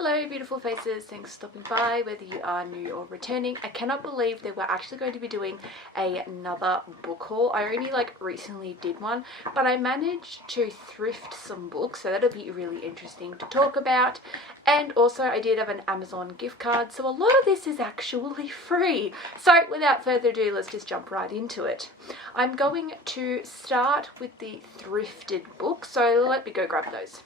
Hello beautiful faces, thanks for stopping by, whether you are new or returning. I cannot believe that we're actually going to be doing another book haul. I only recently did one, but I managed to thrift some books, so that'll be really interesting to talk about. And also I did have an Amazon gift card, so a lot of this is actually free. So without further ado, let's just jump right into it. I'm going to start with the thrifted books, so let me go grab those.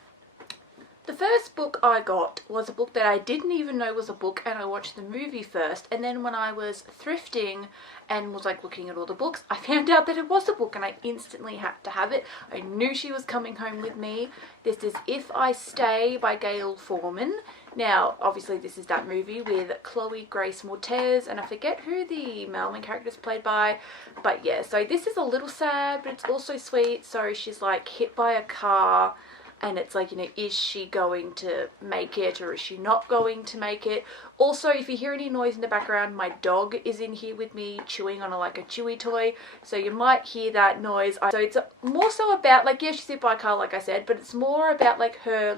The first book I got was a book that I didn't even know was a book, and I watched the movie first, and then when I was thrifting and was looking at all the books, I found out that it was a book and I instantly had to have it. I knew she was coming home with me. This is If I Stay by Gail Forman. Now obviously this is that movie with Chloe Grace Moretz, and I forget who the male main character is played by, but yeah, so this is a little sad but it's also sweet. So she's hit by a car, and it's is she going to make it or is she not going to make it? Also, if you hear any noise in the background, my dog is in here with me chewing on a chewy toy, so you might hear that noise. So it's more so about yeah, she's hit by a car like I said, but it's more about her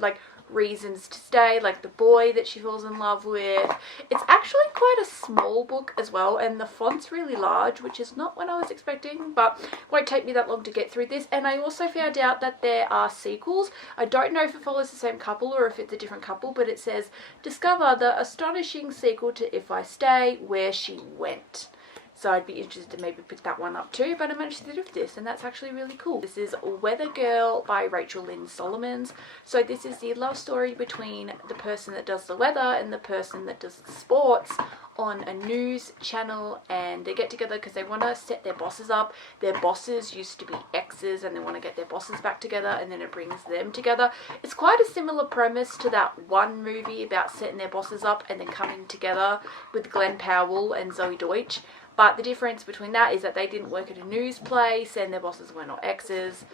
reasons to stay, the boy that she falls in love with. It's actually quite a small book as well, and the font's really large, which is not what I was expecting, but it won't take me that long to get through this. And I also found out that there are sequels. I don't know if it follows the same couple or if it's a different couple, but it says discover the astonishing sequel to If I Stay, Where She Went. So I'd be interested to maybe pick that one up too, but I managed to do this, and that's actually really cool. This is Weather Girl by Rachel Lynn Solomons. So this is the love story between the person that does the weather and the person that does the sports on a news channel, and they get together because they want to set their bosses up. Their bosses used to be exes and they want to get their bosses back together, and then it brings them together. It's quite a similar premise to that one movie about setting their bosses up and then coming together with Glenn Powell and Zoe Deutsch. But the difference between that is that they didn't work at a news place and their bosses were not exes.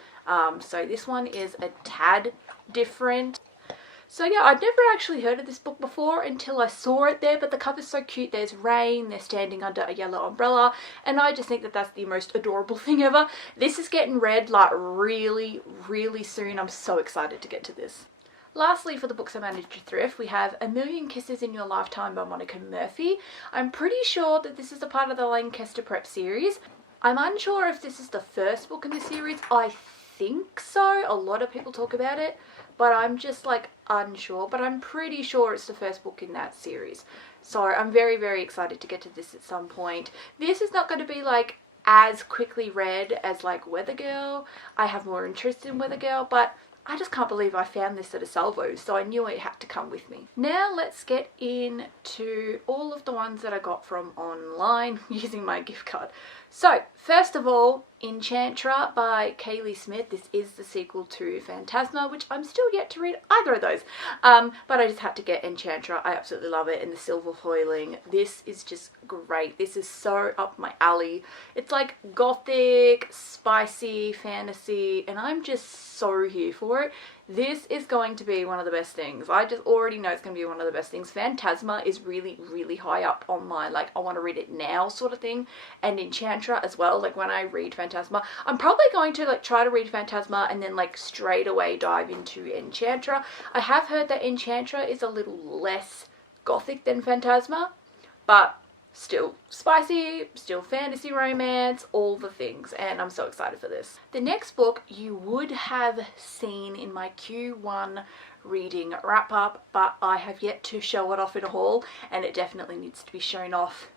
So this one is a tad different. So yeah, I'd never actually heard of this book before until I saw it there, but the cover's so cute. There's rain, they're standing under a yellow umbrella, and I just think that that's the most adorable thing ever. This is getting read really, really soon. I'm so excited to get to this. Lastly, for the books I managed to thrift, we have A Million Kisses in Your Lifetime by Monica Murphy. I'm pretty sure that this is a part of the Lancaster Prep series. I'm unsure if this is the first book in the series. I think so. A lot of people talk about it, but I'm just unsure. But I'm pretty sure it's the first book in that series. So I'm very, very excited to get to this at some point. This is not going to be as quickly read as Weather Girl. I have more interest in Weather Girl, but I just can't believe I found this at a salvo, so I knew it had to come with me. Now let's get into all of the ones that I got from online using my gift card. So first of all, Enchantra by Kaylee Smith. This is the sequel to Phantasma, which I'm still yet to read either of those. But I just had to get Enchantra. I absolutely love it, and the silver foiling. This is just great. This is so up my alley. It's gothic, spicy, fantasy, and I'm just so here for it. This is going to be one of the best things. I just already know it's going to be one of the best things. Phantasma is really, really high up on my I want to read it now sort of thing. And Enchantra as well. When I read Phantasma, I'm probably going to try to read Phantasma and then straight away dive into Enchantra. I have heard that Enchantra is a little less gothic than Phantasma, but still spicy, still fantasy romance, all the things, and I'm so excited for this. The next book you would have seen in my Q1 reading wrap up, but I have yet to show it off in a haul, and it definitely needs to be shown off.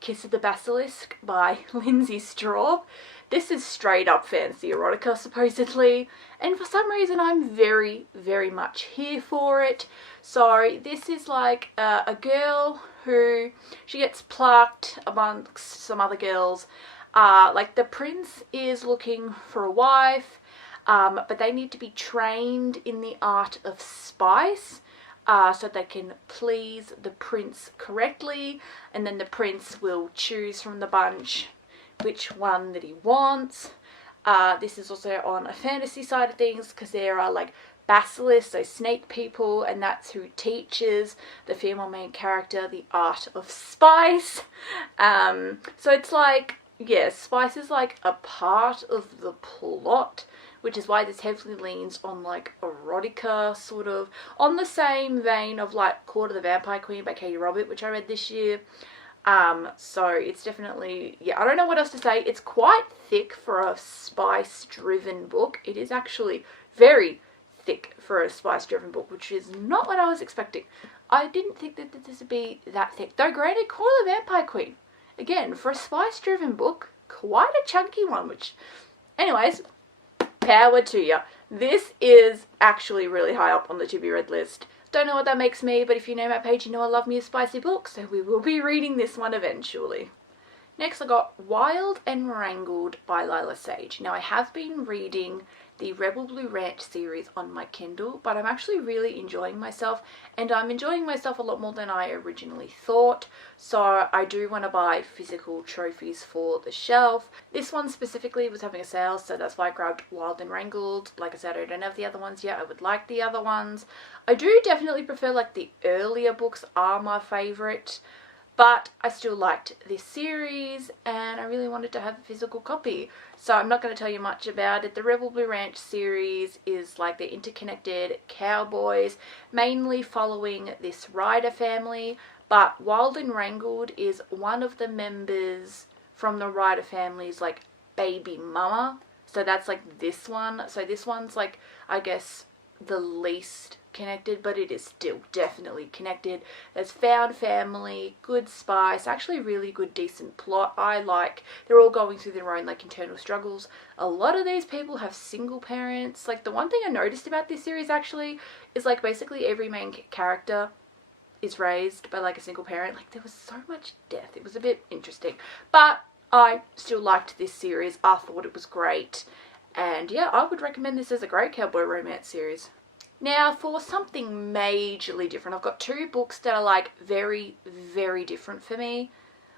Kiss of the Basilisk by Lindsay Straub. This is straight up fantasy erotica supposedly, and for some reason I'm very, very much here for it. So this is a girl who, she gets plucked amongst some other girls. The prince is looking for a wife, but they need to be trained in the art of spice, so they can please the prince correctly, and then the prince will choose from the bunch which one that he wants. This is also on a fantasy side of things because there are basilisks, so snake people, and that's who teaches the female main character the art of spice. So it's yeah, spice is a part of the plot, which is why this heavily leans on like erotica, sort of on the same vein of like Court of the Vampire Queen by Katie Robert, which I read this year. So it's definitely, yeah, I don't know what else to say. It's quite thick for a spice driven book. It is actually very thick for a spice driven book, which is not what I was expecting. I didn't think that this would be that thick. Though granted, Court of the Vampire Queen, again, for a spice driven book, quite a chunky one, which, anyways, power to you. This is actually really high up on the to be read list. Don't know what that makes me, but if you know my page, you know I love me a spicy book, so we will be reading this one eventually. Next I got Wild and Wrangled by Lila Sage. Now I have been reading the Rebel Blue Ranch series on my Kindle, but I'm actually really enjoying myself, and I'm enjoying myself a lot more than I originally thought, so I do want to buy physical trophies for the shelf. This one specifically was having a sale, so that's why I grabbed Wild and Wrangled. Like I said, I don't have the other ones yet. I would like the other ones. I do definitely prefer, like, the earlier books are my favourite, but I still liked this series and I really wanted to have a physical copy. So I'm not going to tell you much about it. The Rebel Blue Ranch series is like the interconnected cowboys, mainly following this Ryder family. But Wild and Wrangled is one of the members from the Ryder family's like baby mama. So that's like this one. So this one's like, I guess, the least connected, but it is still definitely connected. There's found family, good spice, actually really good decent plot. I like, they're all going through their own like internal struggles. A lot of these people have single parents. Like the one thing I noticed about this series actually is like basically every main character is raised by like a single parent. Like there was so much death. It was a bit interesting, but I still liked this series. I thought it was great. And yeah, I would recommend this as a great cowboy romance series. Now, for something majorly different, I've got two books that are like very, very different for me,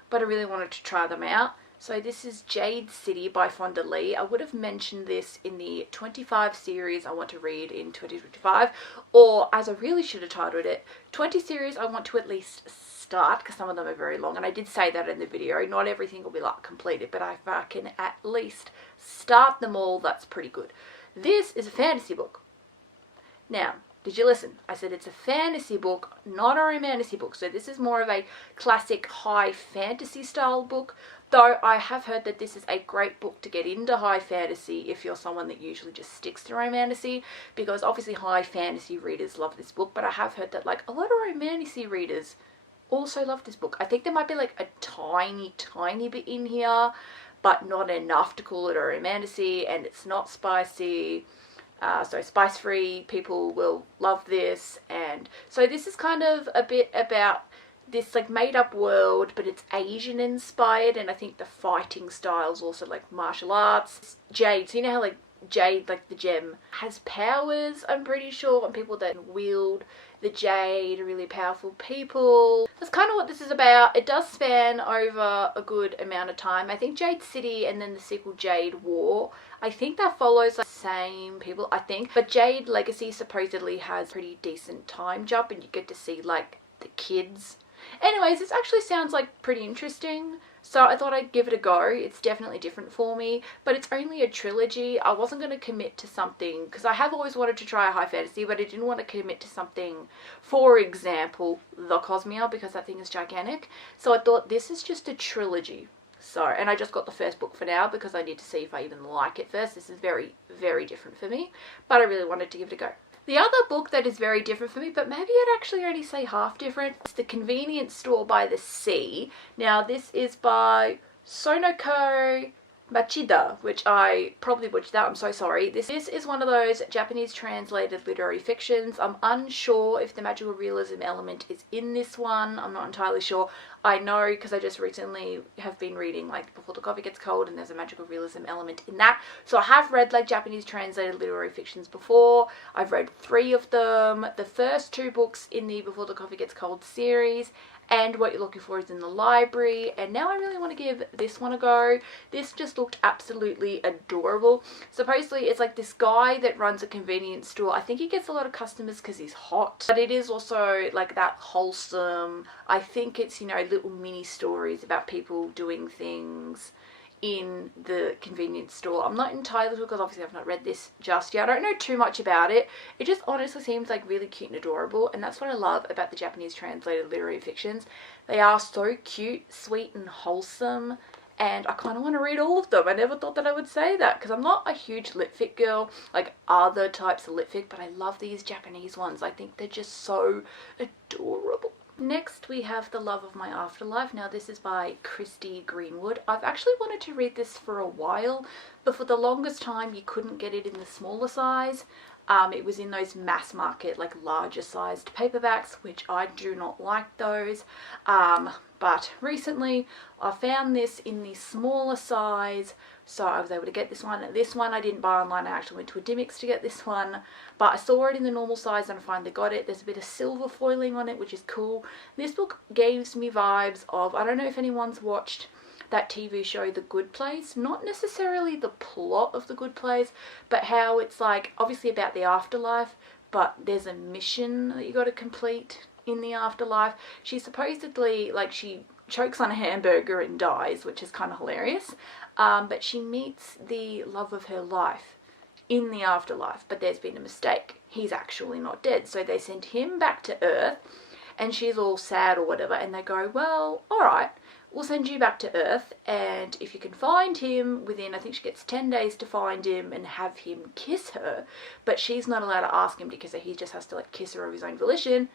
but I really wanted to try them out. So this is Jade City by Fonda Lee. I would have mentioned this in the 25 series I want to read in 2025, or as I really should have titled it, 20 series I want to at least start, because some of them are very long, and I did say that in the video. Not everything will be like completed, but if I can at least start them all, that's pretty good. This is a fantasy book. Now, did you listen? I said it's a fantasy book, not a romantasy book. So this is more of a classic high fantasy style book, though I have heard that this is a great book to get into high fantasy if you're someone that usually just sticks to romantasy, because obviously high fantasy readers love this book, but I have heard that like a lot of romantasy readers also love this book. I think there might be like a tiny bit in here, but not enough to call it a romantasy, and it's not spicy. So spice-free people will love this. And so this is kind of a bit about this like made-up world, but it's Asian inspired, and I think the fighting style's also like martial arts. Jade, so you know how like Jade, like the gem, has powers, I'm pretty sure, and people that wield the jade are really powerful people. That's kind of what this is about. It does span over a good amount of time. I think Jade City and then the sequel Jade War, I think that follows the same people, I think. But Jade Legacy supposedly has pretty decent time jump, and you get to see like the kids. Anyways, this actually sounds like pretty interesting, so I thought I'd give it a go. It's definitely different for me, but it's only a trilogy. I wasn't going to commit to something, because I have always wanted to try a high fantasy, but I didn't want to commit to something, for example, The Cosmere, because that thing is gigantic. So I thought this is just a trilogy. So, and I just got the first book for now because I need to see if I even like it first. This is very, very different for me, but I really wanted to give it a go. The other book that is very different for me, but maybe I'd actually only say half different, is The Convenience Store by the Sea. Now this is by Sonoko Machida, which I probably butchered that, I'm so sorry. This is one of those Japanese translated literary fictions. I'm unsure if the magical realism element is in this one. I'm not entirely sure. I know because I just recently have been reading like Before the Coffee Gets Cold, and there's a magical realism element in that. So I have read like Japanese translated literary fictions before. I've read 3 of them. The first 2 books in the Before the Coffee Gets Cold series, and What You're Looking For Is in the Library, and now I really want to give this one a go. This just looked absolutely adorable. Supposedly it's like this guy that runs a convenience store. I think he gets a lot of customers because he's hot, but it is also like that wholesome, I think it's, you know, little mini stories about people doing things in the convenience store. I'm not entirely sure because obviously I've not read this just yet. I don't know too much about it. It just honestly seems like really cute and adorable, and that's what I love about the Japanese translated literary fictions. They are so cute, sweet and wholesome, and I kind of want to read all of them. I never thought that I would say that because I'm not a huge litfic girl like other types of litfic, but I love these Japanese ones. I think they're just so adorable. Next we have The Love of My Afterlife. Now this is by Christy Greenwood. I've actually wanted to read this for a while, but for the longest time you couldn't get it in the smaller size. It was in those mass market, like larger sized paperbacks, which I do not like those. But recently I found this in the smaller size, so I was able to get this one. This one I didn't buy online, I actually went to a Dimmicks to get this one, but I saw it in the normal size and I finally got it. There's a bit of silver foiling on it, which is cool. This book gives me vibes of, I don't know if anyone's watched that TV show The Good Place, not necessarily the plot of The Good Place, but how it's like obviously about the afterlife, but there's a mission that you got to complete in the afterlife. She supposedly, like, she chokes on a hamburger and dies, which is kind of hilarious, but she meets the love of her life in the afterlife, but there's been a mistake. He's actually not dead, so they send him back to Earth and she's all sad or whatever, and they go, well, alright, we'll send you back to Earth, and if you can find him within, I think she gets 10 days to find him and have him kiss her, but she's not allowed to ask him to kiss her, he just has to like kiss her of his own volition,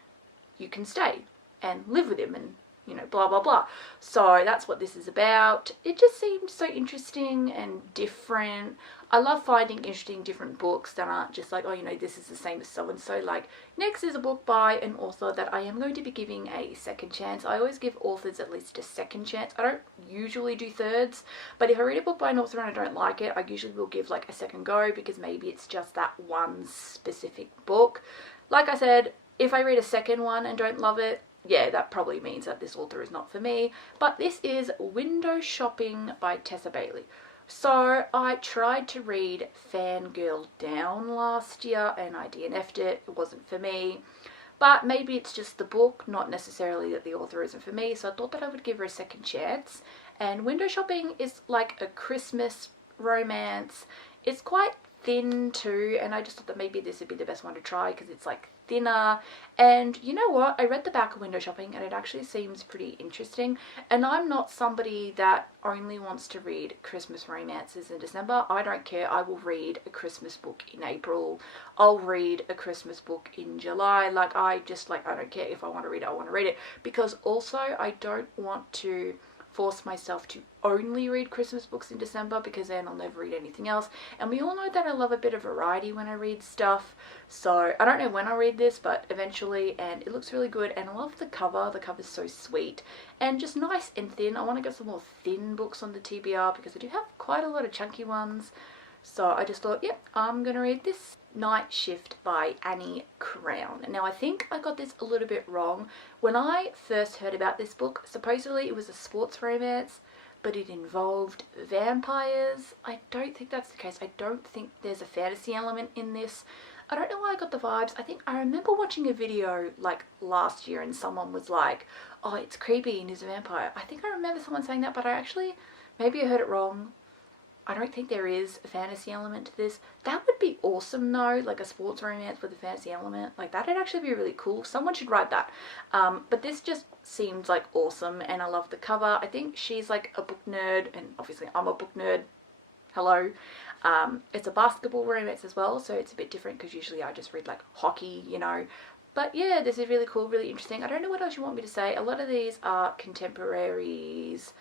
you can stay and live with him and, you know, blah blah blah. So that's what this is about. It just seemed so interesting and different. I love finding interesting different books that aren't just like, oh, you know, this is the same as so and so. Like, next is a book by an author that I am going to be giving a second chance. I always give authors at least a second chance. I don't usually do thirds, but if I read a book by an author and I don't like it, I usually will give like a second go, because maybe it's just that one specific book. Like I said, if I read a second one and don't love it, yeah, that probably means that this author is not for me. But this is Window Shopping by Tessa Bailey. So I tried to read Fangirl Down last year and I DNF'd it. It wasn't for me. But maybe it's just the book, not necessarily that the author isn't for me. So I thought that I would give her a second chance. And Window Shopping is like a Christmas romance. It's quite thin too, and I just thought that maybe this would be the best one to try because it's like thinner. And you know what, I read the back of Window Shopping and it actually seems pretty interesting, and I'm not somebody that only wants to read Christmas romances in December. I don't care, I will read a Christmas book in April, I'll read a Christmas book in July. Like, I don't care if I want to read it, I want to read it, because also I don't want to force myself to only read Christmas books in December, because then I'll never read anything else. And we all know that I love a bit of variety when I read stuff, so I don't know when I'll read this, but eventually. And it looks really good, and I love the cover. The cover's so sweet and just nice and thin. I want to get some more thin books on the TBR because I do have quite a lot of chunky ones. So I just thought, yep, I'm gonna read this. Night Shift by Annie Crown. Now I think I got this a little bit wrong. When I first heard about this book, supposedly it was a sports romance, but it involved vampires. I don't think that's the case. I don't think there's a fantasy element in this. I don't know why I got the vibes. I think I remember watching a video like last year and someone was like, oh, it's creepy and he's a vampire. I think I remember someone saying that, but maybe I heard it wrong. I don't think there is a fantasy element to this. That would be awesome though, like a sports romance with a fantasy element. Like, that'd actually be really cool. Someone should write that. But this just seems like awesome, and I love the cover. I think she's like a book nerd, and obviously I'm a book nerd. Hello. It's a basketball romance as well, so it's a bit different because usually I just read like hockey, you know. But yeah, this is really cool, really interesting. I don't know what else you want me to say. A lot of these are contemporaries.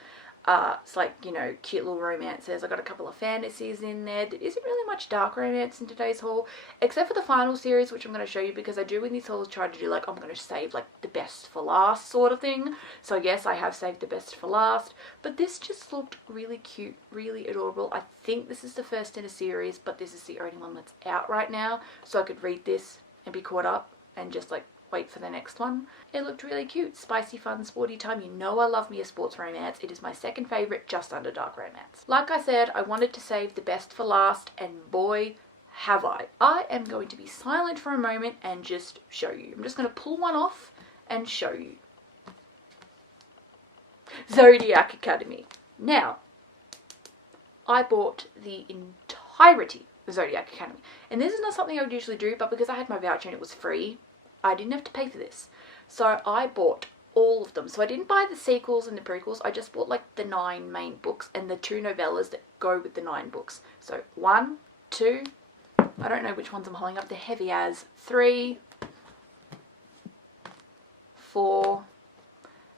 It's like, you know, cute little romances. I got a couple of fantasies in there. There isn't really much dark romance in today's haul, except for the final series, which I'm going to show you, because I do in these hauls try to do like, I'm going to save like the best for last sort of thing. So yes, I have saved the best for last, but this just looked really cute, really adorable. I think this is the first in a series, but this is the only one that's out right now, so I could read this and be caught up and just like wait for the next one. It looked really cute. Spicy, fun, sporty time. You know I love me a sports romance. It is my second favourite, just under dark romance. Like I said, I wanted to save the best for last, and boy, have I. I am going to be silent for a moment and just show you. I'm just going to pull one off and show you. Zodiac Academy. Now, I bought the entirety of Zodiac Academy. And this is not something I would usually do, but because I had my voucher and it was free, I didn't have to pay for this. So I bought all of them. So I didn't buy the sequels and the prequels. I just bought like the 9 main books and the 2 novellas that go with the 9 books. So 1, 2, I don't know which ones I'm holding up. They're heavy as 3, 4,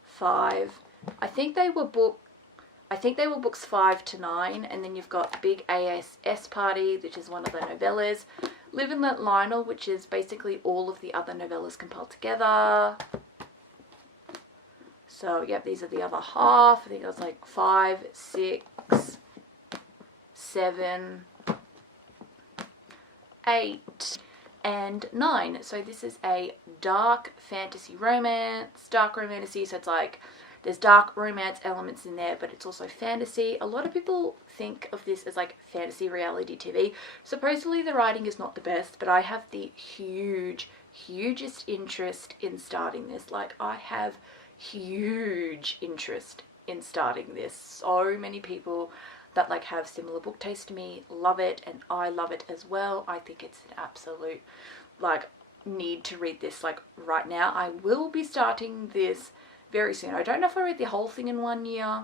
5. I think they were books 5 to 9, and then you've got Big ASS Party, which is one of the novellas. Live and Let Lionel, which is basically all of the other novellas compiled together. So, yep, these are the other half. I think it was like 5, 6, 7, 8, and 9. So this is a dark fantasy romance, dark romantasy, so it's like there's dark romance elements in there, but it's also fantasy. A lot of people think of this as like fantasy reality TV. Supposedly the writing is not the best, but I have the hugest interest in starting this. Like, I have huge interest in starting this. So many people that like have similar book taste to me love it, and I love it as well. I think it's an absolute like need to read this like right now. I will be starting this very soon. I don't know if I read the whole thing in 1 year,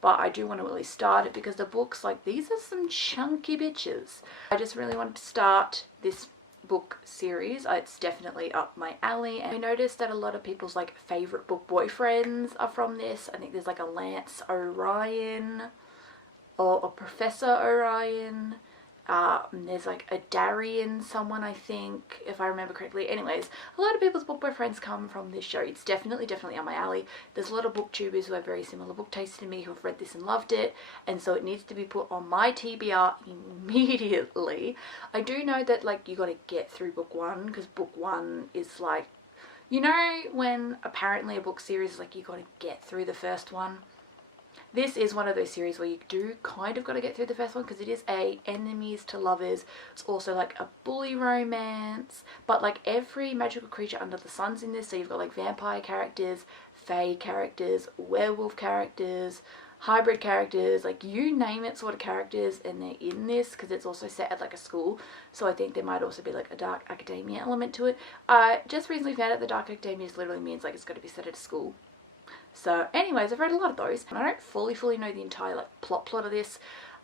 but I do want to really start it because the books, like, these are some chunky bitches. I just really want to start this book series. It's definitely up my alley, and I noticed that a lot of people's like favorite book boyfriends are from this. I think there's like a Lance Orion or a Professor Orion. There's like a Darian someone, I think, if I remember correctly. Anyways, a lot of people's book boyfriends come from this show. It's definitely on my alley. There's a lot of booktubers who have very similar book taste to me who have read this and loved it, and so it needs to be put on my TBR immediately. I do know that like you got to get through book 1, because book 1 is like, you know, when apparently a book series is like you got to get through the first one. This is one of those series where you do kind of got to get through the first one, because it is a enemies to lovers. It's also like a bully romance, but like every magical creature under the sun's in this. So you've got like vampire characters, fae characters, werewolf characters, hybrid characters, like you name it sort of characters, and they're in this because it's also set at like a school. So I think there might also be like a dark academia element to it. I just recently found out the dark academia literally means like it's got to be set at a school. So anyways, I've read a lot of those, and I don't fully know the entire like plot of this,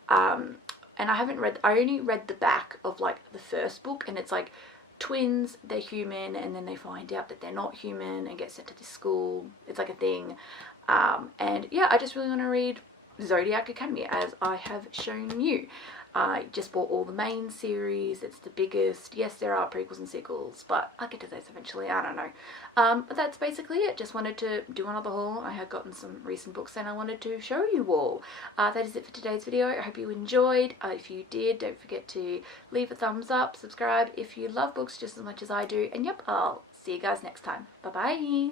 and I only read the back of like the first book, and it's like twins, they're human, and then they find out that they're not human and get sent to this school. It's like a thing, and yeah, I just really want to read Zodiac Academy, as I have shown you. I just bought all the main series. It's the biggest. Yes, there are prequels and sequels, but I'll get to those eventually. I don't know. But that's basically it. Just wanted to do another haul. I have gotten some recent books and I wanted to show you all. That is it for today's video. I hope you enjoyed. If you did, don't forget to leave a thumbs up, subscribe if you love books just as much as I do. And yep, I'll see you guys next time. Bye-bye.